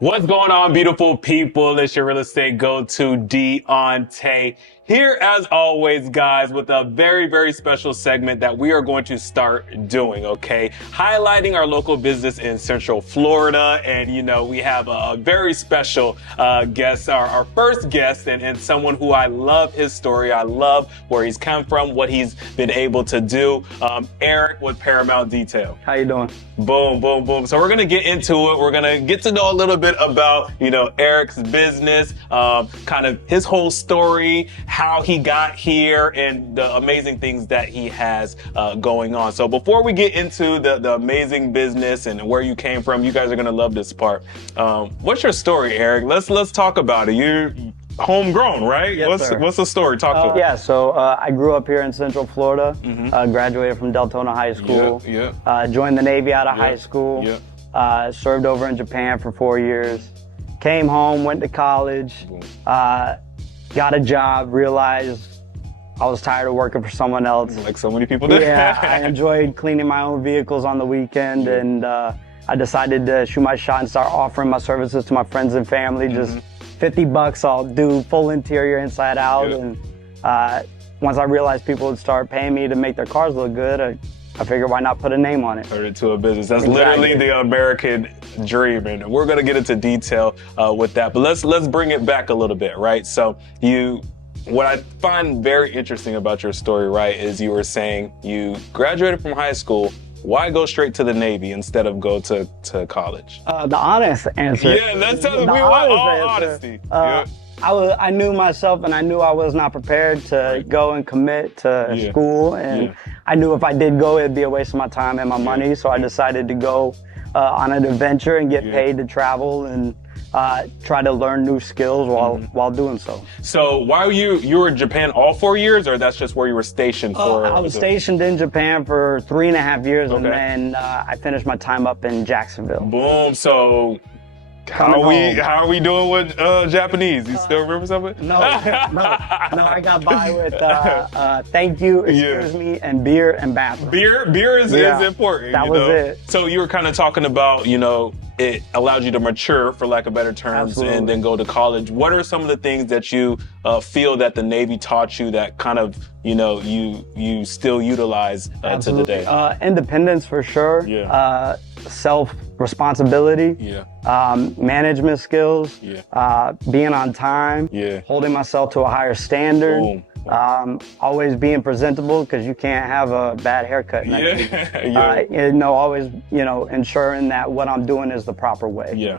What's going on, beautiful people? It's your real estate go-to, Diante. Here, as always, guys, with a very, very special segment that we are going to start doing, okay? Highlighting our local business in Central Florida. And, you know, we have a very special guest, our first guest, and someone who I love his story. I love where he's come from, what he's been able to do. Eric with Paramount Detail. How you doing? Boom, boom, boom. So we're going to get into it. We're going to get to know a little bit about, you know, Eric's business, kind of his whole story, how he got here, and the amazing things that he has going on. So before we get into the amazing business and where you came from, you guys are going to love this part. What's your story, Eric? Let's talk about it. You're homegrown, right? Yes, sir. What's the story? Talk to me. Yeah, so I grew up here in Central Florida, graduated from Deltona High School, joined the Navy out of high school, served over in Japan for 4 years, came home, went to college, got a job, realized I was tired of working for someone else. Like so many people do. Yeah, I enjoyed cleaning my own vehicles on the weekend, and I decided to shoot my shot and start offering my services to my friends and family. Just $50, I'll do full interior inside out. And once I realized people would start paying me to make their cars look good, I figured why not put a name on it. Turn it to a business. That's literally the American dream, and we're gonna get into detail with that. But let's bring it back a little bit, right? So what I find very interesting about your story, right, is you were saying you graduated from high school. Why go straight to the Navy instead of go to college? The honest answer. Yeah, let's tell them. We want all honesty. I knew myself, and I knew I was not prepared to go and commit to school, and I knew if I did go, it'd be a waste of my time and my money. So I decided to go on an adventure and get paid to travel and try to learn new skills while doing so. So why were you were in Japan all 4 years, or that's just where you were stationed for? I was stationed in Japan for 3.5 years, and then I finished my time up in Jacksonville. Boom. So how are we doing with Japanese? You still remember something? No, I got by with thank you, excuse me, and beer and bathroom. Beer is important. That was it. So you were kind of talking about, you know, it allowed you to mature, for lack of better terms, and then go to college. What are some of the things that you feel that the Navy taught you that kind of, you know, you still utilize to the day? Independence, for sure. Self-responsibility. Management skills. Being on time. Holding myself to a higher standard. Boom. Always being presentable, because you can't have a bad haircut. You know, always, you know, ensuring that what I'm doing is the proper way.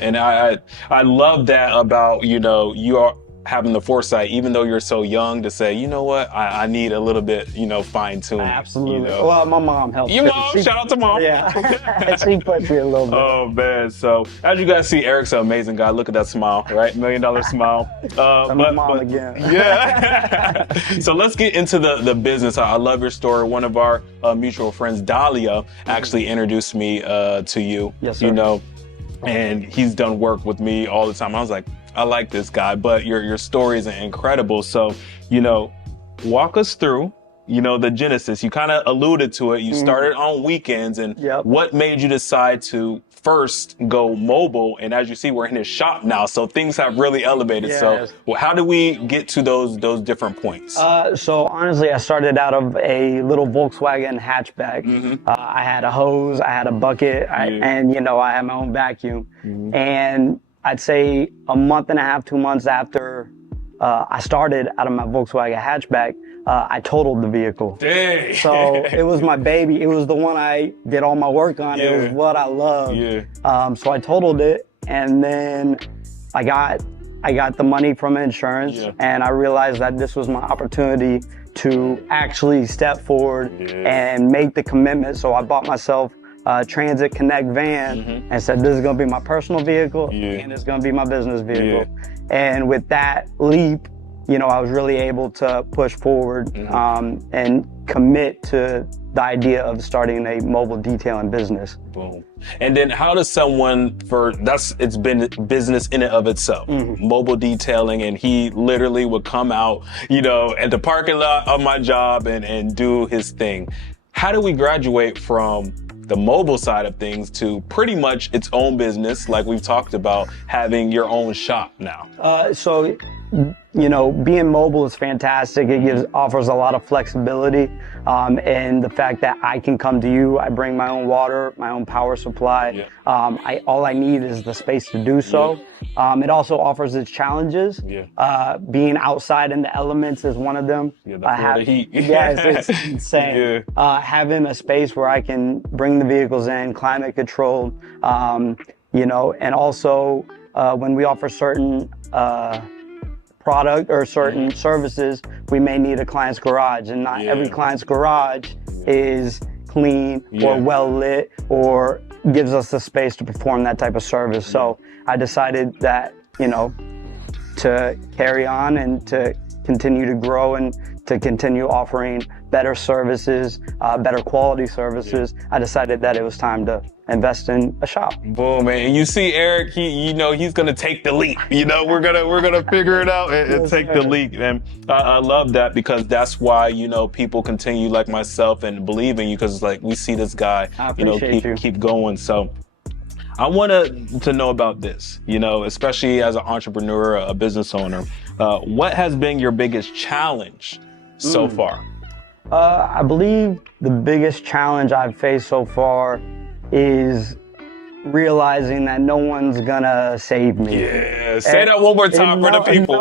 And I love that about, you know, you are having the foresight, even though you're so young, to say, you know what, I need a little bit, you know, fine tuning. Absolutely. You know? Well, my mom helped. Your mom, shout out to mom. Yeah, she pushed me a little bit. Oh man, so as you guys see, Eric's an amazing guy. Look at that smile, right? $1 million smile. My mom again. Yeah. So let's get into the business. I love your story. One of our mutual friends, Dahlia, actually introduced me to you. Yes, sir. You know, and he's done work with me all the time. I was like, I like this guy, but your story is incredible. So, you know, walk us through, you know, the genesis. You kind of alluded to it. You started on weekends, and what made you decide to first go mobile? And as you see, we're in his shop now, so things have really elevated. So how do we get to those different points? So honestly, I started out of a little Volkswagen hatchback. I had a hose, I had a bucket, and, you know, I had my own vacuum. And I'd say a month and a half, 2 months after I started out of my Volkswagen hatchback, I totaled the vehicle. Dang. So it was my baby. It was the one I did all my work on. It was what I loved. So I totaled it, and then I got the money from insurance, and I realized that this was my opportunity to actually step forward and make the commitment. So I bought myself Transit Connect van and said, this is going to be my personal vehicle and it's going to be my business vehicle. And with that leap, you know, I was really able to push forward and commit to the idea of starting a mobile detailing business. Boom. And then how does someone, it's been business in and of itself, mobile detailing, and he literally would come out, you know, at the parking lot of my job and do his thing. How do we graduate from the mobile side of things to pretty much its own business, like we've talked about, having your own shop now? So, you know, being mobile is fantastic. It offers a lot of flexibility, and the fact that I can come to you, I bring my own water, my own power supply. All I need is the space to do so. It also offers its challenges. Being outside in the elements is one of them. The heat. It's insane. Having a space where I can bring the vehicles in, climate controlled, you know, and also when we offer certain product or certain services, we may need a client's garage, and not every client's garage is clean or well lit or gives us the space to perform that type of service. So I decided that, you know, to carry on and to continue to grow and to continue offering better services, better quality services, I decided that it was time to invest in a shop. Boom, man. And you see Eric, you know, he's gonna take the leap. You know, we're gonna figure it out and take the leap. And I love that, because that's why, you know, people continue like myself and believe in you, because it's like, we see this guy, you know, keep going. So I wanted to know about this, you know, especially as an entrepreneur, a business owner. What has been your biggest challenge so far? I believe the biggest challenge I've faced so far is realizing that no one's gonna save me. Say that one more time for the people.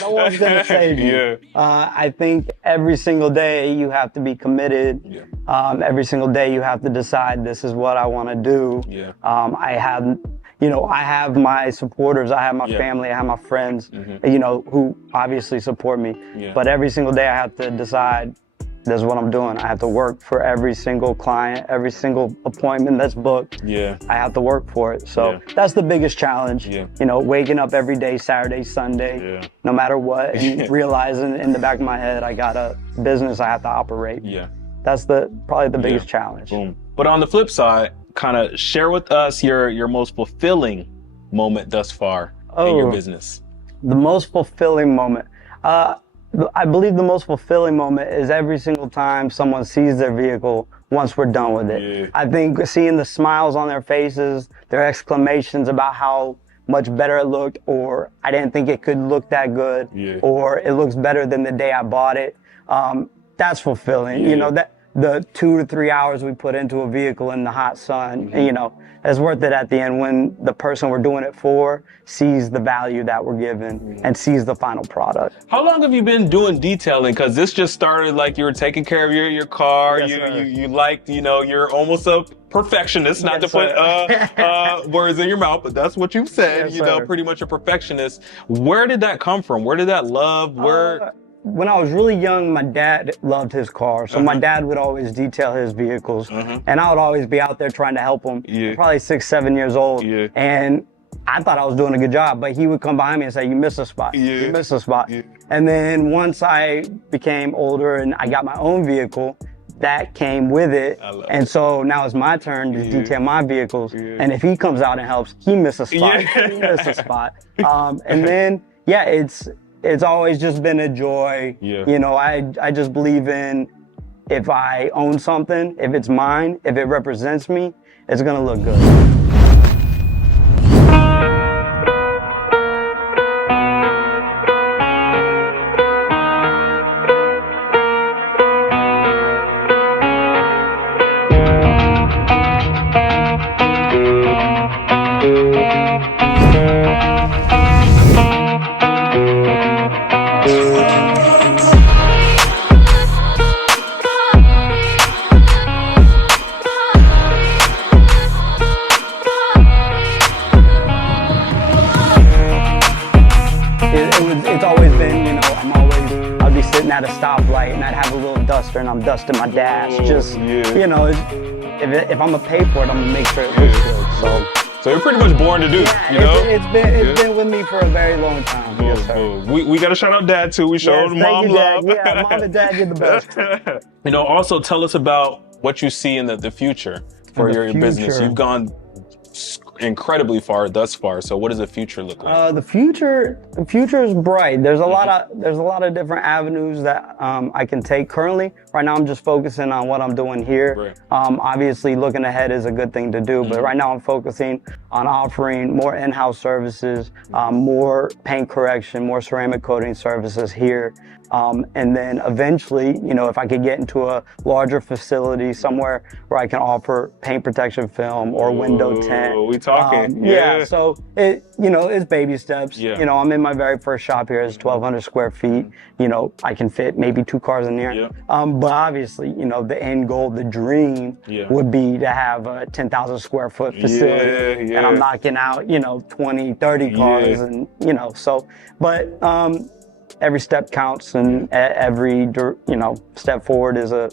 No one's gonna save you. I think every single day you have to be committed. Every single day you have to decide, this is what I want to do. I have my supporters, I have my family, I have my friends, you know, who obviously support me. But every single day I have to decide, this is what I'm doing. I have to work for every single client, every single appointment that's booked. I have to work for it. So that's the biggest challenge. You know, waking up every day, Saturday, Sunday, no matter what, and realizing in the back of my head, I got a business I have to operate. That's probably the biggest challenge. Boom. But on the flip side, kind of share with us your most fulfilling moment thus far in your business. The most fulfilling moment. I believe the most fulfilling moment is every single time someone sees their vehicle once we're done with it. I think seeing the smiles on their faces, their exclamations about how much better it looked, or I didn't think it could look that good, or it looks better than the day I bought it. That's fulfilling. You know, that the 2 to 3 hours we put into a vehicle in the hot sun, you know, it's worth it at the end when the person we're doing it for sees the value that we're given and sees the final product. How long have you been doing detailing? Because this just started like you were taking care of your car. You liked, you know, you're almost a perfectionist, not to put words in your mouth, but that's what you've said, you know, pretty much a perfectionist. Where did that come from? Where did that love, when I was really young, my dad loved his car. So my dad would always detail his vehicles. And I would always be out there trying to help him. Probably 6, 7 years old. And I thought I was doing a good job, but he would come behind me and say, you missed a spot. You missed a spot. And then once I became older and I got my own vehicle, that came with it. And so now it's my turn to detail my vehicles. And if he comes out and helps, he missed a spot. He missed a spot. And then, it's always just been a joy. You know, I just believe in, if I own something, if it's mine, if it represents me, it's gonna look good. It's always been, you know, I'd be sitting at a stoplight and I'd have a little duster and I'm dusting my dash. Just, you know, if I'm gonna pay for it, I'm gonna make sure it looks good. So you're pretty much born to do, you know? It's been with me for a very long time. Yes, sir. We gotta shout out Dad too. We showed mom love. Yeah, mom and dad, you're the best. You know, also tell us about what you see in the future for your business. You've gone incredibly far thus far. So what does the future look like? The future is bright. There's a lot of different avenues that I can take. Currently, right now I'm just focusing on what I'm doing here. Right. Obviously, looking ahead is a good thing to do, but right now I'm focusing on offering more in-house services, more paint correction, more ceramic coating services here. And then eventually, you know, if I could get into a larger facility somewhere where I can offer paint protection film or window tint. We talking. Yeah. So it's baby steps. Yeah. You know, I'm in my very first shop here. It's 1,200 square feet. You know, I can fit maybe 2 cars in there. Yeah. But obviously, you know, the end goal, the dream would be to have a 10,000 square foot facility. Yeah. And I'm knocking out, you know, 20, 30 cars and, you know, so, but, every step counts, and every step forward is a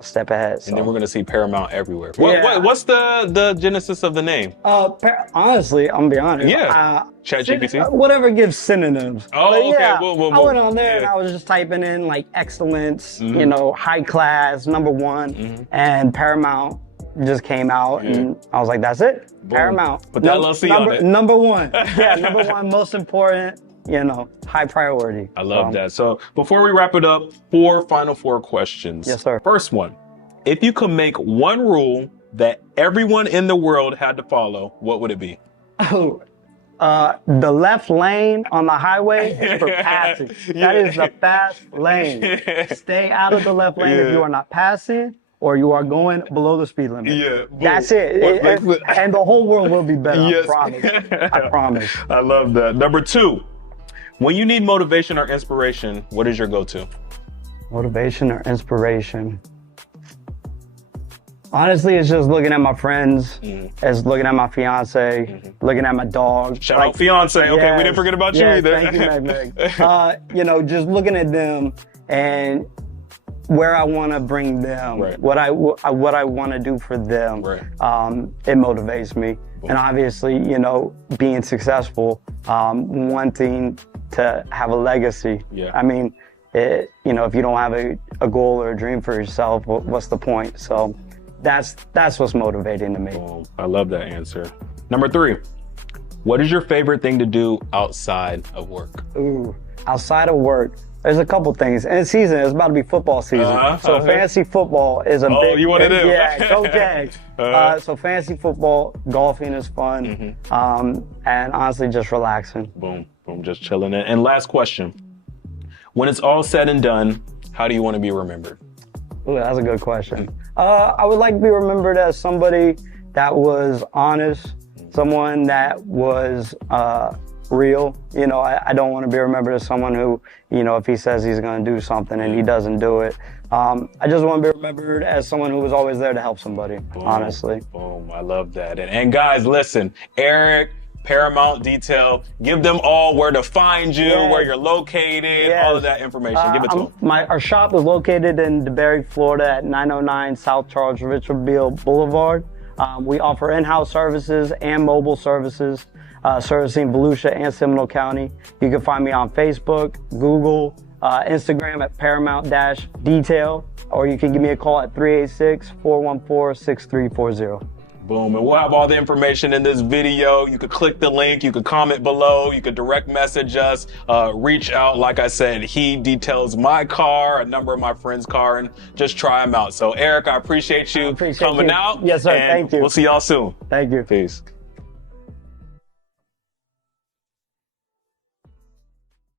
step ahead. So. And then we're gonna see Paramount everywhere. What's the genesis of the name? Honestly, I'm gonna be honest. Yeah. ChatGPT. Whatever gives synonyms. Oh, okay. I went on there and I was just typing in like excellence, you know, high class, #1, and Paramount just came out, and I was like, that's it. Boom. Paramount. Put that little C on it. #1. Yeah, #1, most important. You know, high priority. I love that. So before we wrap it up, 4 final questions. Yes, sir. First one, if you could make one rule that everyone in the world had to follow, what would it be? Oh, the left lane on the highway is for passing. That is the fast lane. Stay out of the left lane if you are not passing or you are going below the speed limit. Yeah. That's it. And the whole world will be better. Yes. I promise. I promise. I love that. Number 2. When you need motivation or inspiration, what is your go-to? Motivation or inspiration? Honestly, it's just looking at my friends, it's looking at my fiance, looking at my dog. Shout out fiance. Okay, we didn't forget about you either. Thank you, Meg. You know, just looking at them and where I want to bring them, what I want to do for them. It motivates me. And obviously, you know, being successful, wanting to have a legacy. I mean, you know, if you don't have a goal or a dream for yourself, what's the point? So that's what's motivating to me. Oh, I love that answer. Number 3, what is your favorite thing to do outside of work? Ooh, outside of work. There's a couple things. And season, it's about to be football season. So fantasy football is a big... Oh, you want to do? Yeah, go Jags. So fantasy football, golfing is fun. And honestly, just relaxing. Boom, just chilling. And last question. When it's all said and done, how do you want to be remembered? Ooh, that's a good question. I would like to be remembered as somebody that was honest, someone that was real. You know, I don't want to be remembered as someone who, you know, if he says he's going to do something and he doesn't do it. I just want to be remembered as someone who was always there to help somebody, honestly. Boom, I love that. And guys, listen, Eric, Paramount Detail, give them all where to find you, where you're located, all of that information. Give it to them. Our shop is located in Debary, Florida at 909 South Charles Richard Beall Boulevard. We offer in-house services and mobile services, servicing Volusia and Seminole County. You can find me on Facebook, Google, Instagram at Paramount-Detail, or you can give me a call at 386-414-6340. Boom, and we'll have all the information in this video. You could click the link, you could comment below, you could direct message us, reach out. Like I said, he details my car, a number of my friends' car, and just try them out. So Eric, I appreciate you coming out. Yes, sir, thank you. We'll see y'all soon. Thank you. Peace.